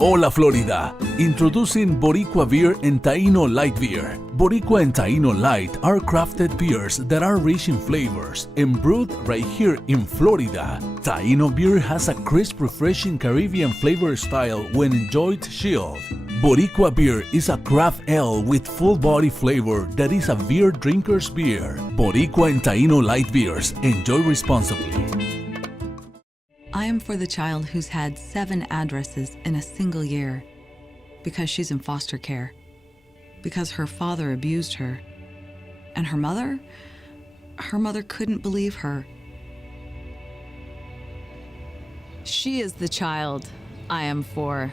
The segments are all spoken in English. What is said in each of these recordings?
Hola Florida! Introducing Boricua Beer and Taino Light Beer. Boricua and Taino Light are crafted beers that are rich in flavors and brewed right here in Florida. Taino beer has a crisp, refreshing Caribbean flavor style when enjoyed chilled. Boricua beer is a craft ale with full body flavor that is a beer drinker's beer. Boricua and Taino Light Beers. Enjoy responsibly. I am for the child who's had 7 addresses in a single year because she's in foster care, because her father abused her, and her mother couldn't believe her. She is the child I am for.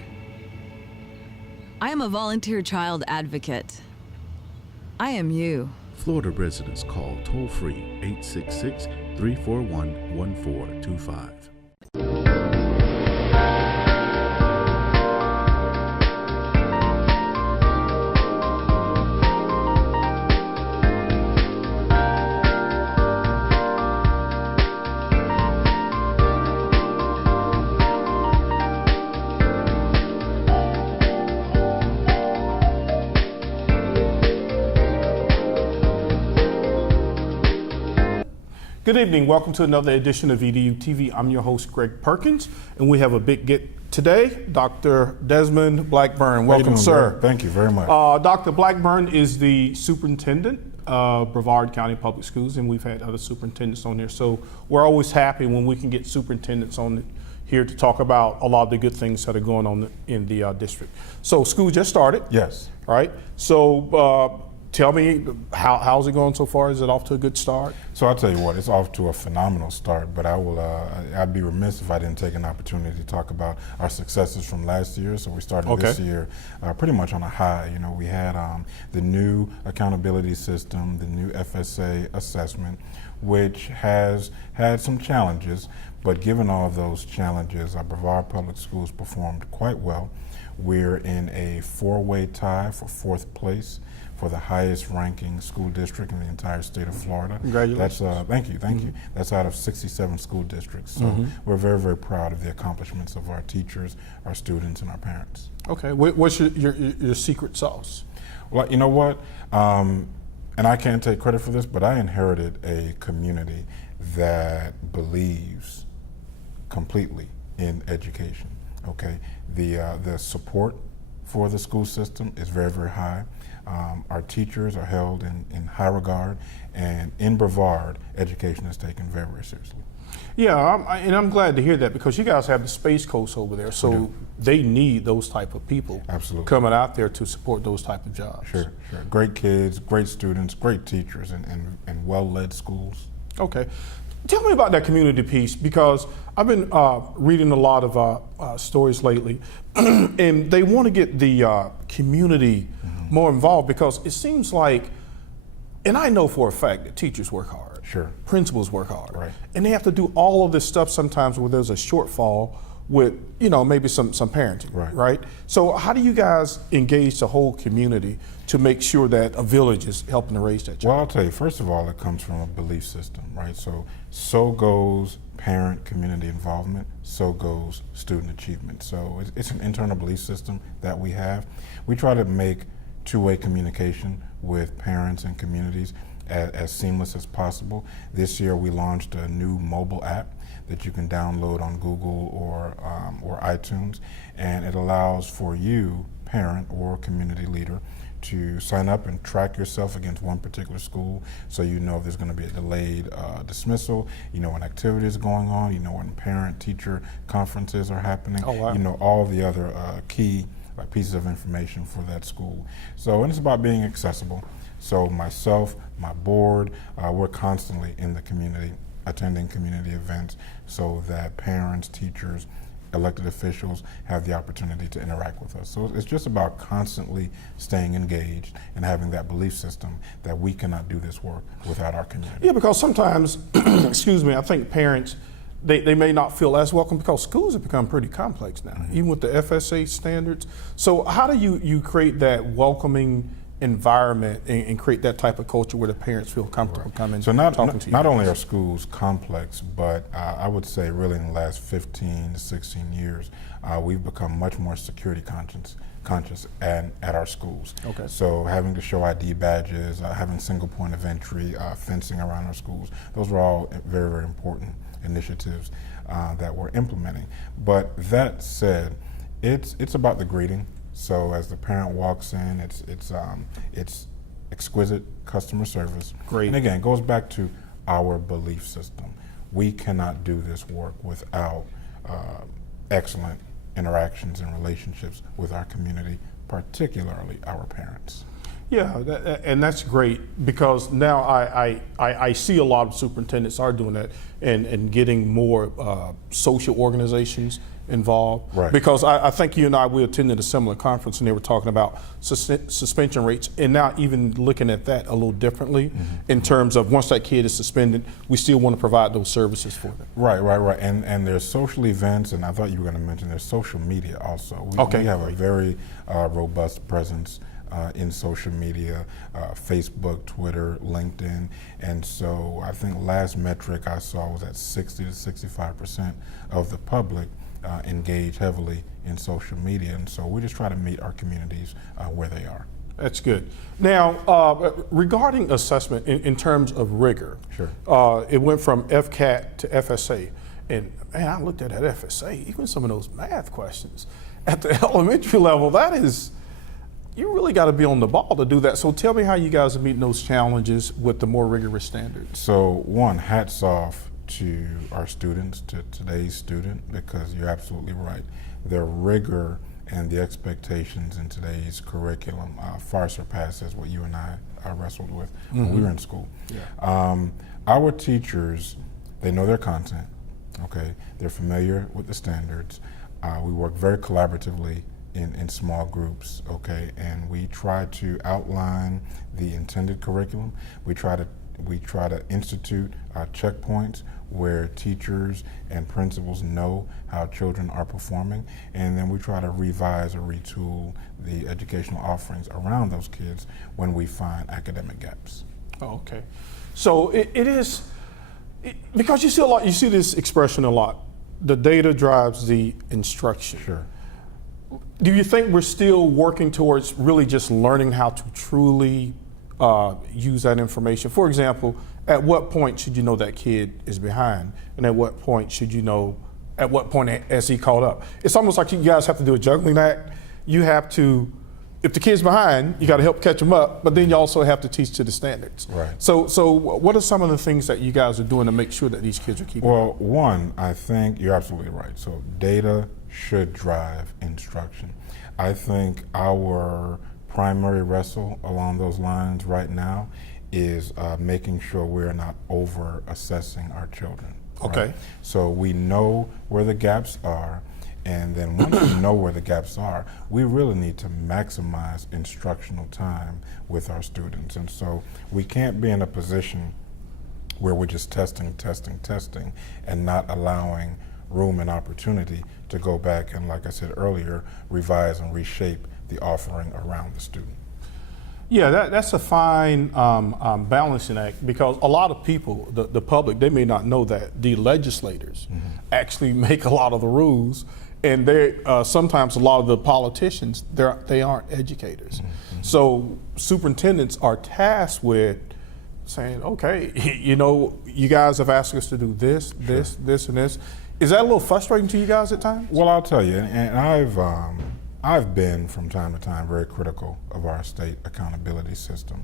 I am a volunteer child advocate. I am you. Florida residents call toll-free 866-341-1425. Good evening. Welcome to another edition of EDuTV. I'm your host, Greg Perkins, and we have a big get today, Dr. Desmond Blackburn. Welcome, sir. Greg? Thank you very much. Dr. Blackburn is the superintendent of Brevard County Public Schools, and we've had other superintendents on here. So we're always happy when we can get superintendents on here to talk about a lot of the good things that are going on in the district. So school just started. Yes. Right. So tell me, how's it going so far? Is it off to a good start? So I'll tell you what, it's off to a phenomenal start, but I'd be remiss if I didn't take an opportunity to talk about our successes from last year. So we started this year pretty much on a high. You know, we had the new accountability system, the new FSA assessment, which has had some challenges, but given all of those challenges, our Brevard Public Schools performed quite well. We're in a 4-way tie for 4th place for the highest ranking school district in the entire state of Florida. Congratulations. That's, thank you. That's out of 67 school districts. So we're very, very proud of the accomplishments of our teachers, our students, and our parents. Okay, what's your secret sauce? Well, you know what, and I can't take credit for this, but I inherited a community that believes completely in education, okay? The support for the school system is very, very high. Our teachers are held in high regard, and in Brevard, education is taken very, very seriously. Yeah, I'm glad to hear that, because you guys have the Space Coast over there, so they need those type of people coming out there to support those type of jobs. Sure. Great kids, great students, great teachers, and well-led schools. Okay. Tell me about that community piece, because I've been reading a lot of stories lately, and they want to get the community more involved, because it seems like, and I know for a fact that teachers work hard, principals work hard, and they have to do all of this stuff sometimes where there's a shortfall with, you know, maybe some parenting, right? So how do you guys engage the whole community to make sure that a village is helping to raise that child? Well, I'll tell you, first of all, it comes from a belief system, right? So goes parent community involvement, so goes student achievement. So it's an internal belief system that we have. We try to make two-way communication with parents and communities as seamless as possible. This year we launched a new mobile app that you can download on Google or iTunes, and it allows for you, parent or community leader, to sign up and track yourself against one particular school, so you know if there's going to be a delayed dismissal, you know when activities are going on, you know when parent-teacher conferences are happening, you know all the other key pieces of information for that school. So, and it's about being accessible. So myself, my board, we're constantly in the community, attending community events so that parents, teachers, elected officials have the opportunity to interact with us. So it's just about constantly staying engaged and having that belief system that we cannot do this work without our community. Yeah, because sometimes, excuse me, I think parents, they may not feel as welcome, because schools have become pretty complex now, even with the FSA standards. So how do you create that welcoming environment and create that type of culture where the parents feel comfortable coming So talking to you? not only are schools complex, but I would say really in the last 15 to 16 years, we've become much more security conscious and at our schools. Okay. So having to show ID badges, having single point of entry, fencing around our schools, those are all very, very important initiatives that we're implementing. But that said, it's about the greeting. So as the parent walks in, it's exquisite customer service. Great. And again, it goes back to our belief system. We cannot do this work without excellent interactions and relationships with our community, particularly our parents. Yeah, and that's great, because now I see a lot of superintendents are doing that and getting more social organizations involved. Right. Because I think you and we attended a similar conference and they were talking about suspension rates, and now even looking at that a little differently in terms of once that kid is suspended, we still want to provide those services for them. Right. And there's social events, and I thought you were going to mention there's social media also. We have a very robust presence in social media, Facebook, Twitter, LinkedIn, and so I think last metric I saw was at 60 to 65% of the public engage heavily in social media, and so we just try to meet our communities where they are. That's good. Now, regarding assessment in terms of rigor, Sure. It went from FCAT to FSA, and man, I looked at that FSA, even some of those math questions at the elementary level, you really got to be on the ball to do that. So tell me how you guys are meeting those challenges with the more rigorous standards. So one, hats off to our students, to today's student, because you're absolutely right. Their rigor and the expectations in today's curriculum far surpasses what you and I wrestled with when we were in school. Yeah. Our teachers, they know their content, okay? They're familiar with the standards. We work very collaboratively in small groups, okay? And we try to outline the intended curriculum. We try to institute checkpoints where teachers and principals know how children are performing, and then we try to revise or retool the educational offerings around those kids when we find academic gaps. Oh, okay. So it is, because you see this expression a lot, the data drives the instruction. Sure. Do you think we're still working towards really just learning how to truly use that information? For example, at what point should you know that kid is behind? And at what point should you know, at what point has he caught up? It's almost like you guys have to do a juggling act. You have to, if the kid's behind, you got to help catch him up, but then you also have to teach to the standards. Right. So what are some of the things that you guys are doing to make sure that these kids are keeping up? Well, one, I think you're absolutely right. So data should drive instruction. I think our primary wrestle along those lines right now is making sure we're not over assessing our children. Right? Okay. So we know where the gaps are, and then once we know where the gaps are, we really need to maximize instructional time with our students. And so we can't be in a position where we're just testing, and not allowing room and opportunity to go back and, like I said earlier, revise and reshape the offering around the student. Yeah, that's a fine balancing act, because a lot of people, the public, they may not know that the legislators actually make a lot of the rules, and they sometimes a lot of the politicians, they aren't educators. So superintendents are tasked with saying, okay, you guys have asked us to do this, this, and this. Is that a little frustrating to you guys at times? Well, I'll tell you, and I've been from time to time very critical of our state accountability system,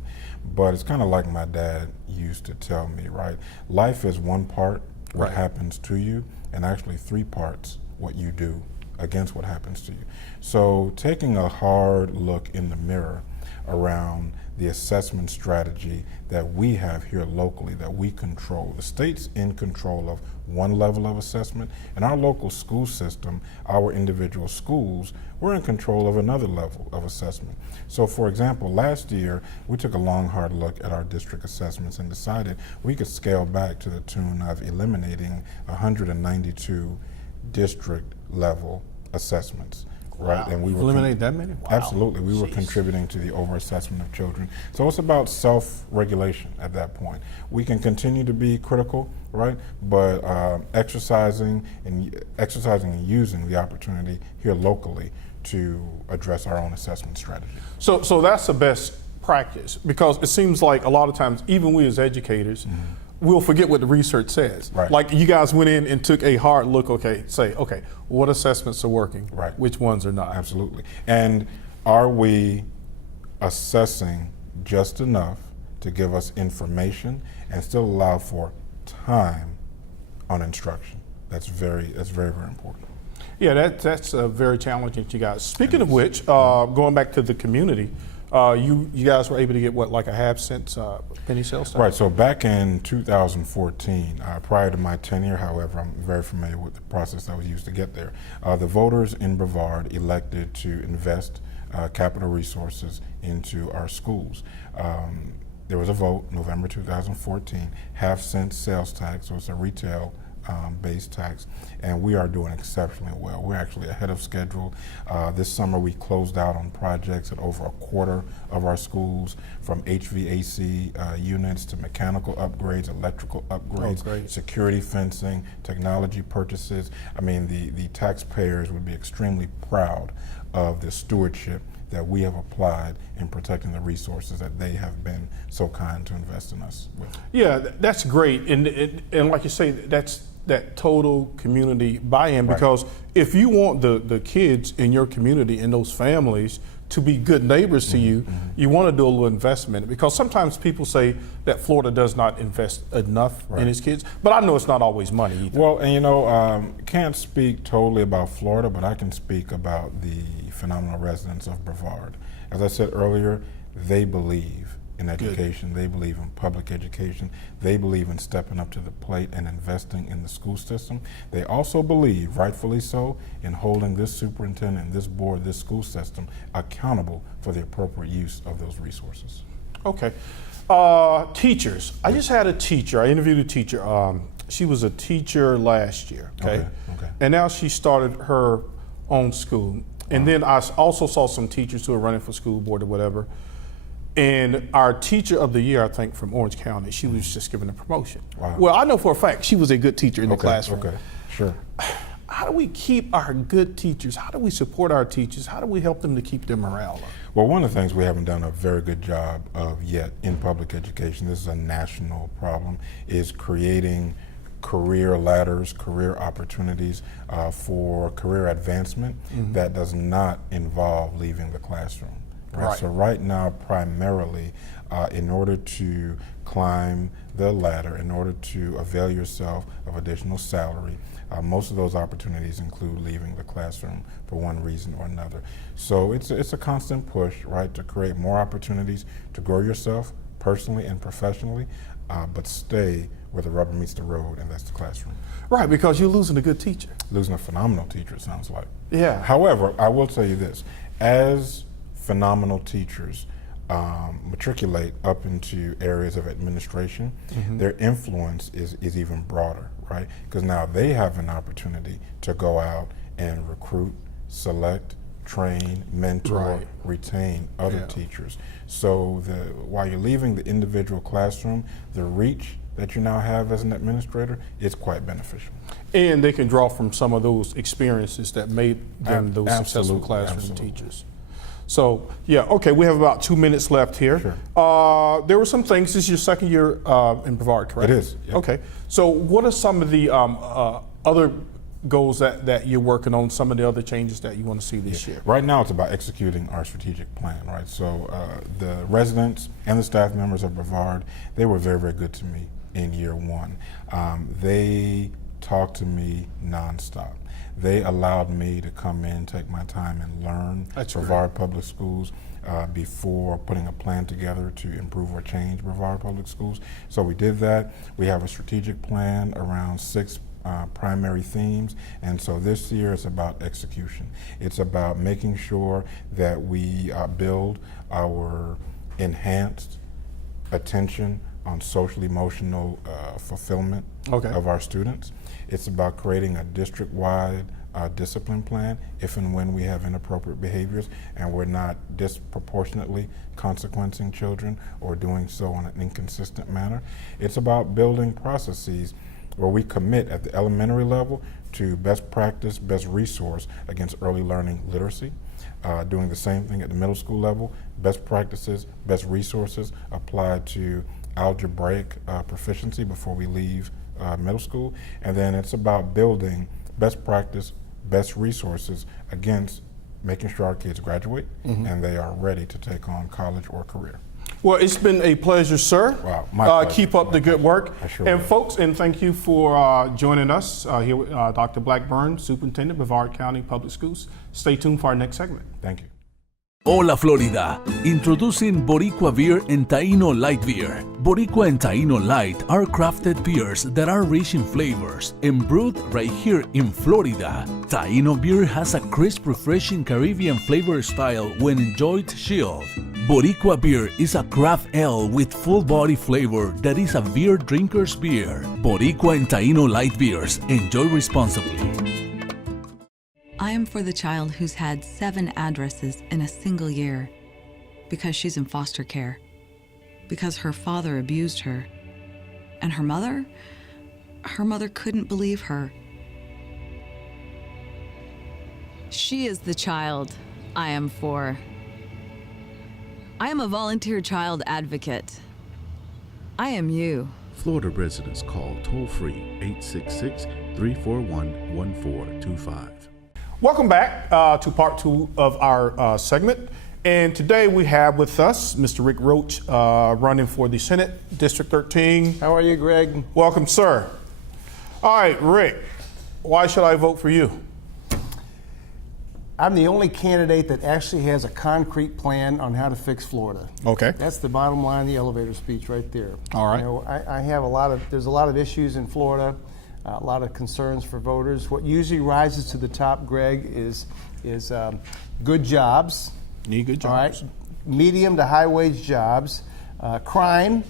but it's kind of like my dad used to tell me, right? Life is one part what happens to you, and actually 3 parts what you do against what happens to you. So taking a hard look in the mirror around the assessment strategy that we have here locally, that we control. The state's in control of one level of assessment, and our local school system, our individual schools, we're in control of another level of assessment. So for example, last year, we took a long, hard look at our district assessments and decided we could scale back to the tune of eliminating 192 district level assessments. right? Wow. And we were eliminate that many? Wow. Absolutely, we were Jeez. contributing to the overassessment of children. So it's about self-regulation at that point. We can continue to be critical, right? But exercising and using the opportunity here locally to address our own assessment strategy. So that's the best practice, because it seems like a lot of times, even we as educators, we'll forget what the research says. Right. Like you guys went in and took a hard look, okay, what assessments are working, Right. which ones are not. Absolutely. And are we assessing just enough to give us information and still allow for time on instruction? That's very, very important. Yeah, that's very challenging to you guys. Speaking of which, going back to the community, you guys were able to get what, like a half-cent penny sales tax? Right, so back in 2014, prior to my tenure, however, I'm very familiar with the process that was used to get there. The voters in Brevard elected to invest capital resources into our schools. There was a vote, November 2014, half-cent sales tax, so it's a retail based tax, and we are doing exceptionally well. We're actually ahead of schedule. This summer we closed out on projects at over a quarter of our schools, from HVAC units to mechanical upgrades, electrical upgrades, security fencing, technology purchases. I mean, the taxpayers would be extremely proud of the stewardship that we have applied in protecting the resources that they have been so kind to invest in us with. Yeah, that's great, and like you say, that's that total community buy-in, because if you want the kids in your community and those families to be good neighbors to you, you want to do a little investment, because sometimes people say that Florida does not invest enough in its kids, but I know it's not always money either. Well, and you know, can't speak totally about Florida, but I can speak about the phenomenal residents of Brevard. As I said earlier, they believe in education, they believe in public education, they believe in stepping up to the plate and investing in the school system. They also believe, rightfully so, in holding this superintendent, this board, this school system accountable for the appropriate use of those resources. Okay. Teachers. I just had a teacher, I interviewed a teacher. She was a teacher last year, okay? And now she started her own school. And then I also saw some teachers who are running for school board or whatever. And our teacher of the year, I think, from Orange County, she was just given a promotion. Wow. Well, I know for a fact she was a good teacher in the classroom. Okay, sure. How do we keep our good teachers? How do we support our teachers? How do we help them to keep their morale up? Well, one of the things we haven't done a very good job of yet in public education, this is a national problem, is creating career ladders, career opportunities for career advancement that does not involve leaving the classroom. Right. So right now, primarily, in order to climb the ladder, in order to avail yourself of additional salary, most of those opportunities include leaving the classroom for one reason or another. So it's a constant push, right, to create more opportunities to grow yourself personally and professionally, but stay where the rubber meets the road, and that's the classroom. Right, because you're losing a good teacher. Losing a phenomenal teacher, it sounds like. Yeah. However, I will tell you this, as phenomenal teachers matriculate up into areas of administration, their influence is even broader, right? Because now they have an opportunity to go out and recruit, select, train, mentor, retain other teachers. So while you're leaving the individual classroom, the reach that you now have as an administrator is quite beneficial. And they can draw from some of those experiences that made them those successful classroom teachers. So, yeah, okay, we have about 2 minutes left here. Sure. There were some things, this is your second year in Brevard, correct? It is. Yep. Okay, so what are some of the other goals that you're working on, some of the other changes that you want to see this year? Right now it's about executing our strategic plan, right? So the residents and the staff members of Brevard, they were very, very good to me in year one. They talked to me nonstop. They allowed me to come in, take my time and learn Brevard Public Schools before putting a plan together to improve or change Brevard Public Schools. So we did that. We have a strategic plan around 6 primary themes, and so this year it's about execution. It's about making sure that we build our enhanced attention on social emotional fulfillment of our students. It's about creating a district-wide discipline plan if and when we have inappropriate behaviors and we're not disproportionately consequencing children or doing so in an inconsistent manner. It's about building processes where we commit at the elementary level to best practice, best resource against early learning literacy. Doing the same thing at the middle school level, best practices, best resources applied to algebraic proficiency before we leave middle school. And then it's about building best practice, best resources against making sure our kids graduate and they are ready to take on college or career. Well, it's been a pleasure, sir. Wow, my pleasure. Keep up the good work. Sure and will. folks, and thank you for joining us here with Dr. Blackburn, Superintendent, Brevard County Public Schools. Stay tuned for our next segment. Thank you. Hola Florida, introducing Boricua Beer and Taino Light Beer. Boricua and Taino Light are crafted beers that are rich in flavors and brewed right here in Florida. Taino beer has a crisp, refreshing Caribbean flavor style when enjoyed chilled. Boricua beer is a craft ale with full body flavor that is a beer drinker's beer. Boricua and Taino Light Beers, enjoy responsibly. I am for the child who's had 7 addresses in a single year because she's in foster care, because her father abused her, and her mother couldn't believe her. She is the child I am for. I am a volunteer child advocate. I am you. Florida residents call toll-free 866-341-1425. Welcome back to part 2 of our segment. And today we have with us Mr. Rick Roach, running for the Senate, District 13. How are you, Greg? Welcome, sir. All right, Rick, why should I vote for you? I'm the only candidate that actually has a concrete plan on how to fix Florida. Okay. That's the bottom line of the elevator speech right there. All right. You know, I have there's a lot of issues in Florida, a lot of concerns for voters. What usually rises to the top, Greg, is good jobs. Need good All jobs. right. Medium to high wage jobs, crime,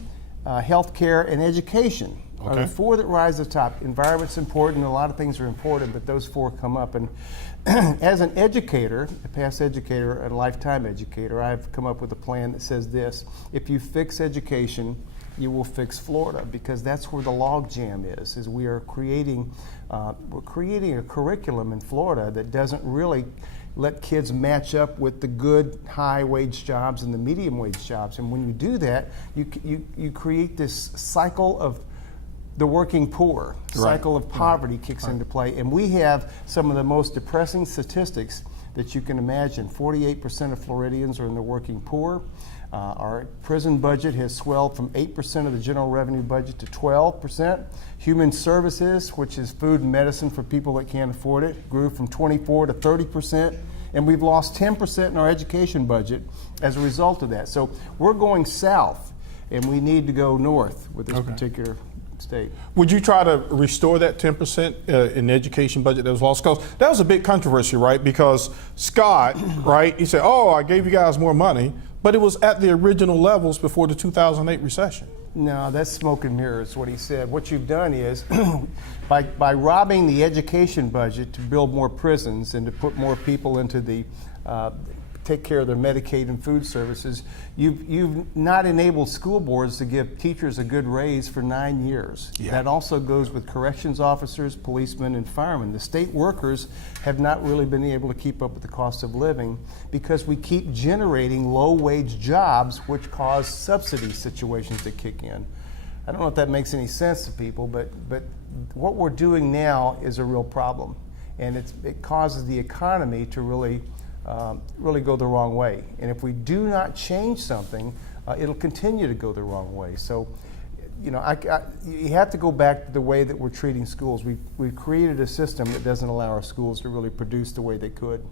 healthcare, and education. Are Okay. the 4 that rise to the top. Environment's important, a lot of things are important, but those 4 come up. And as an educator, a past educator, a lifetime educator, I've come up with a plan that says this: if you fix education, you will fix Florida, because that's where the logjam is we are creating a curriculum in Florida that doesn't really let kids match up with the good high wage jobs and the medium wage jobs. And when you do that, you create this cycle of the working poor. Cycle of poverty kicks into play. And we have some of the most depressing statistics that you can imagine. 48% of Floridians are in the working poor. Our prison budget has swelled from 8% of the general revenue budget to 12%. Human services, which is food and medicine for people that can't afford it, grew from 24 to 30%. And we've lost 10% in our education budget as a result of that. So we're going south, and we need to go north with this particular state. Would you try to restore that 10% in the education budget that was lost? Because that was a big controversy, right? Because Scott, right, he said, oh, I gave you guys more money, but it was at the original levels before the 2008 recession. No, that's smoke and mirrors, what he said. What you've done is, by robbing the education budget to build more prisons and to put more people into the take care of their Medicaid and food services, you've not enabled school boards to give teachers a good raise for 9 years. Yeah. That also goes with corrections officers, policemen, and firemen. The state workers have not really been able to keep up with the cost of living because we keep generating low-wage jobs, which cause subsidy situations to kick in. I don't know if that makes any sense to people, but what we're doing now is a real problem, and it causes the economy to really go the wrong way. And if we do not change something, it'll continue to go the wrong way. So, you know, you have to go back to the way that we're treating schools. We've created a system that doesn't allow our schools to really produce the way they could.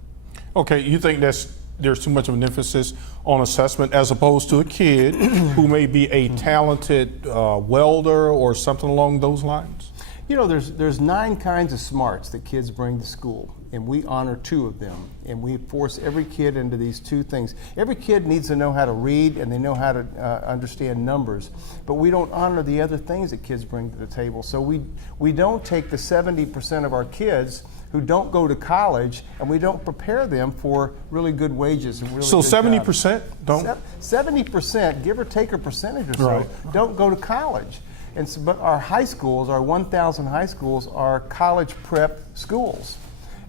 Okay, you think there's too much of an emphasis on assessment as opposed to a kid who may be a talented welder or something along those lines? You know, there's 9 kinds of smarts that kids bring to school, and we honor 2 of them, and we force every kid into these 2 things. Every kid needs to know how to read, and they know how to understand numbers, but we don't honor the other things that kids bring to the table. So we don't take the 70% of our kids who don't go to college, and we don't prepare them for really good wages and really So good 70% don't? 70%, give or take a percentage or so, Right. don't go to college. And so, but our high schools, our 1,000 high schools, are college prep schools.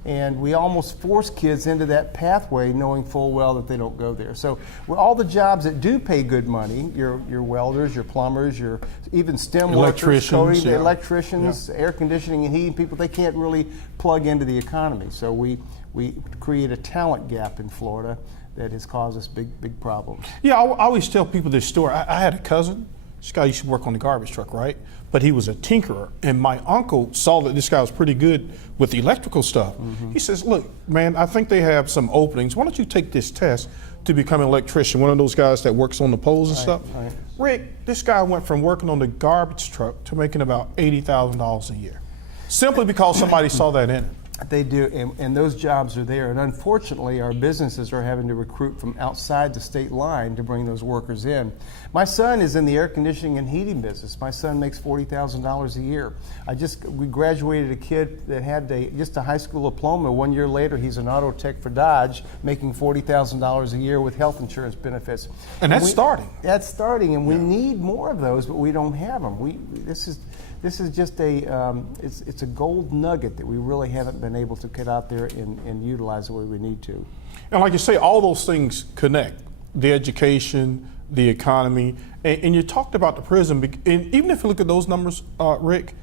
And we almost force kids into that pathway knowing full well that they don't go there. So all the jobs that do pay good money, your welders, your plumbers, your even STEM workers, Electricians, coding, yeah. electricians, air conditioning and heating people, they can't really plug into the economy. So we create a talent gap in Florida that has caused us big problems. Yeah, I always tell people this story. I had a cousin. This guy used to work on the garbage truck, right? But he was a tinkerer. And my uncle saw that this guy was pretty good with the electrical stuff. He says, look, man, I think they have some openings. Why don't you take this test to become an electrician, one of those guys that works on the poles and stuff? Right. Rick, this guy went from working on the garbage truck to making about $80,000 a year. Simply because somebody saw that in it. They do, and those jobs are there. And unfortunately, our businesses are having to recruit from outside the state line to bring those workers in. My son is in the air conditioning and heating business. My son makes $40,000 a year. We graduated a kid that had just a high school diploma. 1 year later, he's an auto tech for Dodge, making $40,000 a year with health insurance benefits. And that's starting. That's starting, and we need more of those, but we don't have them. This is just it's a gold nugget that we really haven't been able to get out there and utilize the way we need to. And like you say, all those things connect. The education, the economy, and you talked about the prison, and even if you look at those numbers, Rick,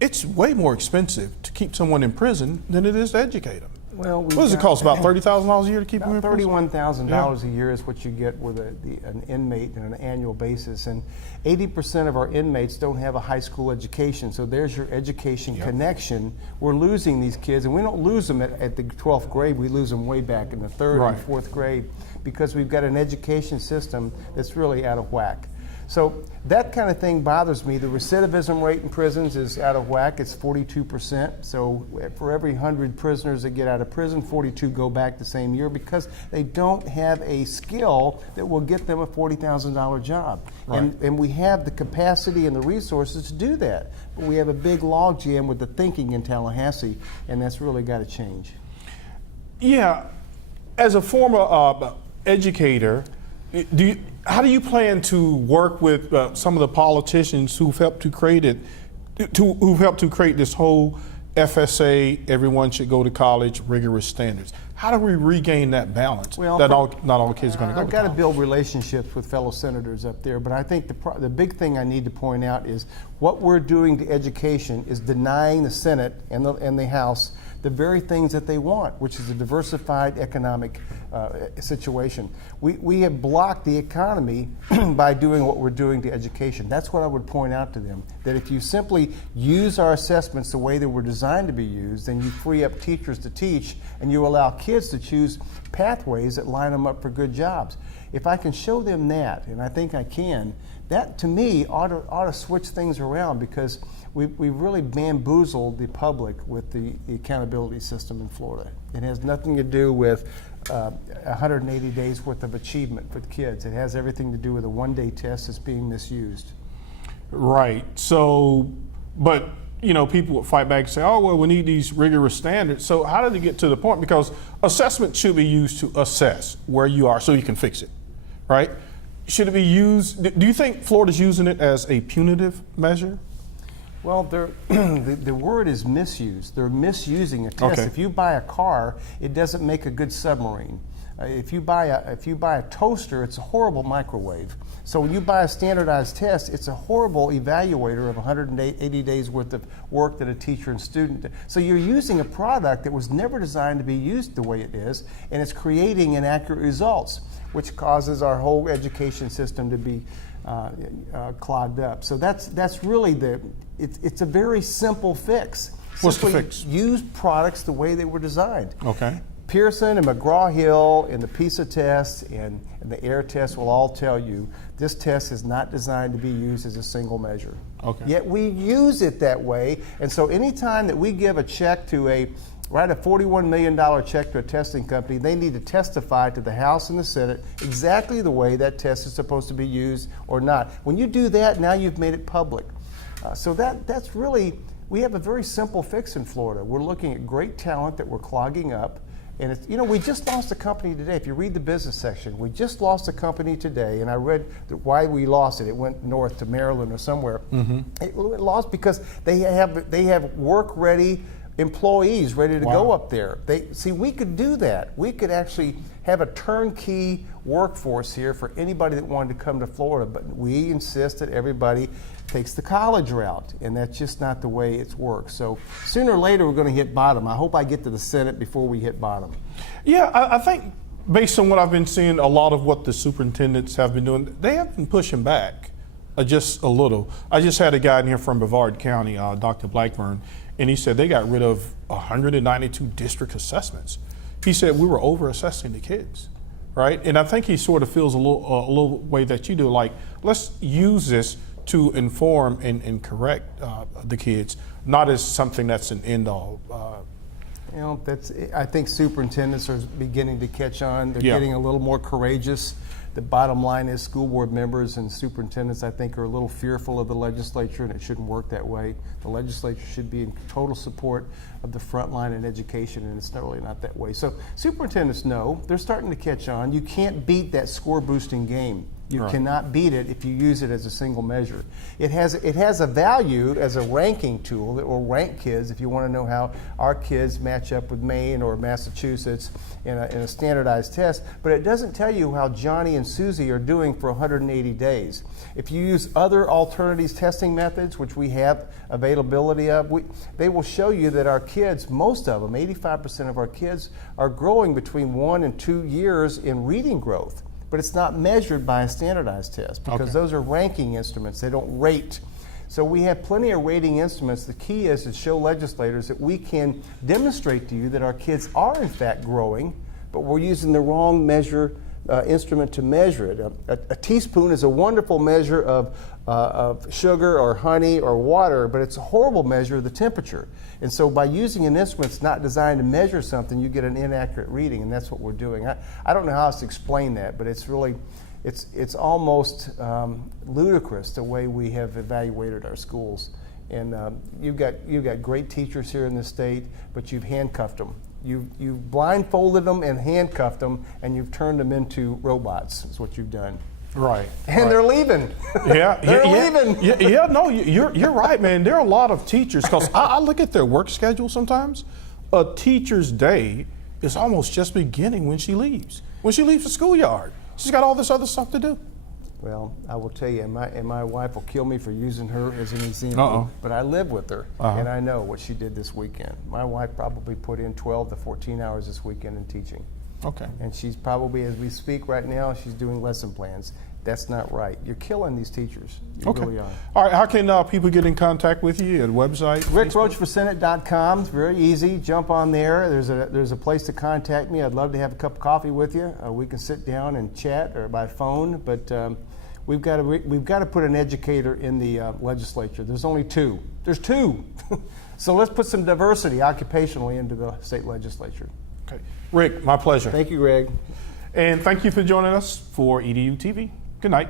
it's way more expensive to keep someone in prison than it is to educate them. Well, what does it cost? About $30,000 a year to keep them in prison? $31,000 a year is what you get with an inmate on an annual basis, and 80% of our inmates don't have a high school education. So there's your education connection. We're losing these kids, and we don't lose them at the 12th grade. We lose them way back in the 3rd and 4th grade because we've got an education system that's really out of whack. So that kind of thing bothers me. The recidivism rate in prisons is out of whack. It's 42%. So for every 100 prisoners that get out of prison, 42 go back the same year because they don't have a skill that will get them a $40,000 job. Right. And we have the capacity and the resources to do that. But we have a big logjam with the thinking in Tallahassee, and that's really got to change. Yeah. As a former educator, how do you plan to work with some of the politicians who've helped to create it, who've helped to create this whole FSA, everyone should go to college, rigorous standards? How do we regain that balance? Well, not all kids are going to go to college. I've got to build relationships with fellow senators up there, but I think the big thing I need to point out is what we're doing to education is denying the Senate and the House the very things that they want, which is a diversified economic situation. We have blocked the economy by doing what we're doing to education. That's what I would point out to them, that if you simply use our assessments the way that we're designed to be used, then you free up teachers to teach and you allow kids to choose pathways that line them up for good jobs. If I can show them that, and I think I can, that to me ought to switch things around, because we've really bamboozled the public with the accountability system in Florida. It has nothing to do with 180 days worth of achievement for the kids. It has everything to do with a one-day test that's being misused. Right. So, but people would fight back and say, oh, well, we need these rigorous standards. So how did it get to the point? Because assessment should be used to assess where you are so you can fix it, right? Should it be used, do you think Florida's using it as a punitive measure? Well, the word is misused. They're misusing a test. Okay. If you buy a car, it doesn't make a good submarine. If you buy a toaster, it's a horrible microwave. So when you buy a standardized test, it's a horrible evaluator of 180 days worth of work that a teacher and student did. So you're using a product that was never designed to be used the way it is, and it's creating inaccurate results, which causes our whole education system to be clogged up. So that's really it's a very simple fix. What's Simply the fix? Use products the way they were designed. Okay. Pearson and McGraw-Hill and the PISA test and the AIR test will all tell you this test is not designed to be used as a single measure. Okay. Yet we use it that way, and so anytime that we give a check to write a $41 million check to a testing company, they need to testify to the House and the Senate exactly the way that test is supposed to be used or not. When you do that, now you've made it public. So that's really we have a very simple fix in Florida. We're looking at great talent that we're clogging up. And it's, we just lost a company today. If you read the business section, we just lost a company today, and I read why we lost it. It went north to Maryland or somewhere. It lost because they have work-ready employees ready to go up there. We could do that. We could actually have a turnkey workforce here for anybody that wanted to come to Florida, but we insist that everybody takes the college route, and that's just not the way it's worked. So sooner or later, we're going to hit bottom. I hope I get to the Senate before we hit bottom. Yeah, I think based on what I've been seeing, a lot of what the superintendents have been doing, they have been pushing back just a little. I just had a guy in here from Brevard County, Dr. Blackburn, and he said they got rid of 192 district assessments. He said we were over-assessing the kids, right? And I think he sort of feels a little way that you do, like, let's use this to inform and correct the kids, not as something that's an end-all. I think superintendents are beginning to catch on. They're getting a little more courageous. The bottom line is school board members and superintendents, I think, are a little fearful of the legislature, and it shouldn't work that way. The legislature should be in total support of the front line in education, and it's really not that way. So superintendents know, they're starting to catch on. You can't beat that score boosting game. You cannot beat it if you use it as a single measure. It has a value as a ranking tool that will rank kids if you want to know how our kids match up with Maine or Massachusetts in a standardized test, but it doesn't tell you how Johnny and Susie are doing for 180 days. If you use other alternatives testing methods, which we have availability of, they will show you that our kids, most of them, 85% of our kids, are growing between 1 and 2 years in reading growth. But it's not measured by a standardized test because those are ranking instruments. They don't rate. So we have plenty of rating instruments. The key is to show legislators that we can demonstrate to you that our kids are in fact growing, but we're using the wrong instrument to measure it. A teaspoon is a wonderful measure of sugar or honey or water, but it's a horrible measure of the temperature. And so by using an instrument that's not designed to measure something, you get an inaccurate reading, and that's what we're doing. I don't know how else to explain that, but it's really, it's almost ludicrous the way we have evaluated our schools. And you've got great teachers here in the state, but you've handcuffed them. You've blindfolded them and handcuffed them, and you've turned them into robots. That's what you've done. Right. And they're leaving. Yeah. They're leaving. No, you're right, man. There are a lot of teachers, because I look at their work schedule sometimes. A teacher's day is almost just beginning when she leaves. When she leaves the schoolyard, she's got all this other stuff to do. Well, I will tell you, and my wife will kill me for using her as an example, but I live with her, and I know what she did this weekend. My wife probably put in 12 to 14 hours this weekend in teaching. Okay. And she's probably, as we speak right now, she's doing lesson plans. That's not right. You're killing these teachers. You really are. All right, how can people get in contact with you? At website? RickRoachForSenate.com. It's very easy. Jump on there. There's a place to contact me. I'd love to have a cup of coffee with you. We can sit down and chat or by phone, but we've got to put an educator in the legislature. There's only two. There's two. So let's put some diversity occupationally into the state legislature. Okay. Rick, my pleasure. Thank you, Greg. And thank you for joining us for EDuTV. Good night.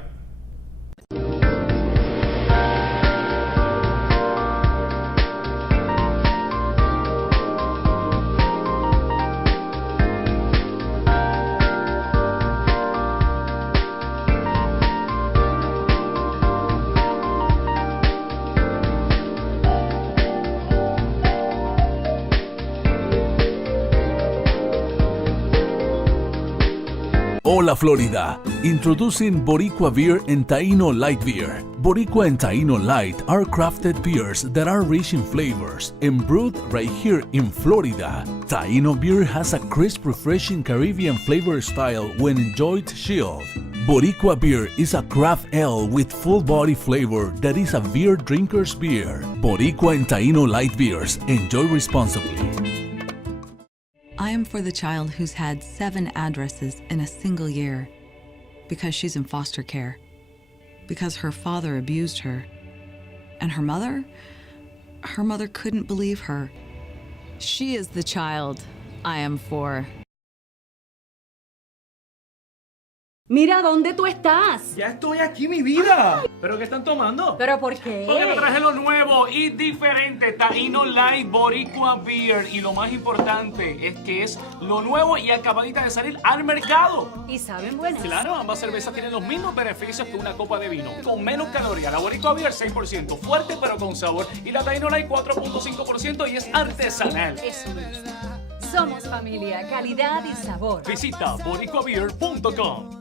Hola Florida! Introducing Boricua Beer and Taino Light Beer. Boricua and Taino Light are crafted beers that are rich in flavors and brewed right here in Florida. Taino beer has a crisp, refreshing Caribbean flavor style when enjoyed chilled. Boricua beer is a craft ale with full body flavor that is a beer drinker's beer. Boricua and Taino Light Beers. Enjoy responsibly. I am for the child who's had 7 addresses in a single year because she's in foster care, because her father abused her, and her mother couldn't believe her. She is the child I am for. Mira, ¿dónde tú estás? Ya estoy aquí, mi vida. ¿Pero qué están tomando? ¿Pero por qué? Porque me traje lo nuevo y diferente, Taíno Light Boricua Beer. Y lo más importante es que es lo nuevo y acabadita de salir al mercado. ¿Y saben buenas? Claro, ambas cervezas tienen los mismos beneficios que una copa de vino. Con menos calorías, la Boricua Beer 6%, fuerte pero con sabor. Y la Taíno Light 4.5% y es artesanal. Eso me gusta. Somos familia, calidad y sabor. Visita boricuabeer.com.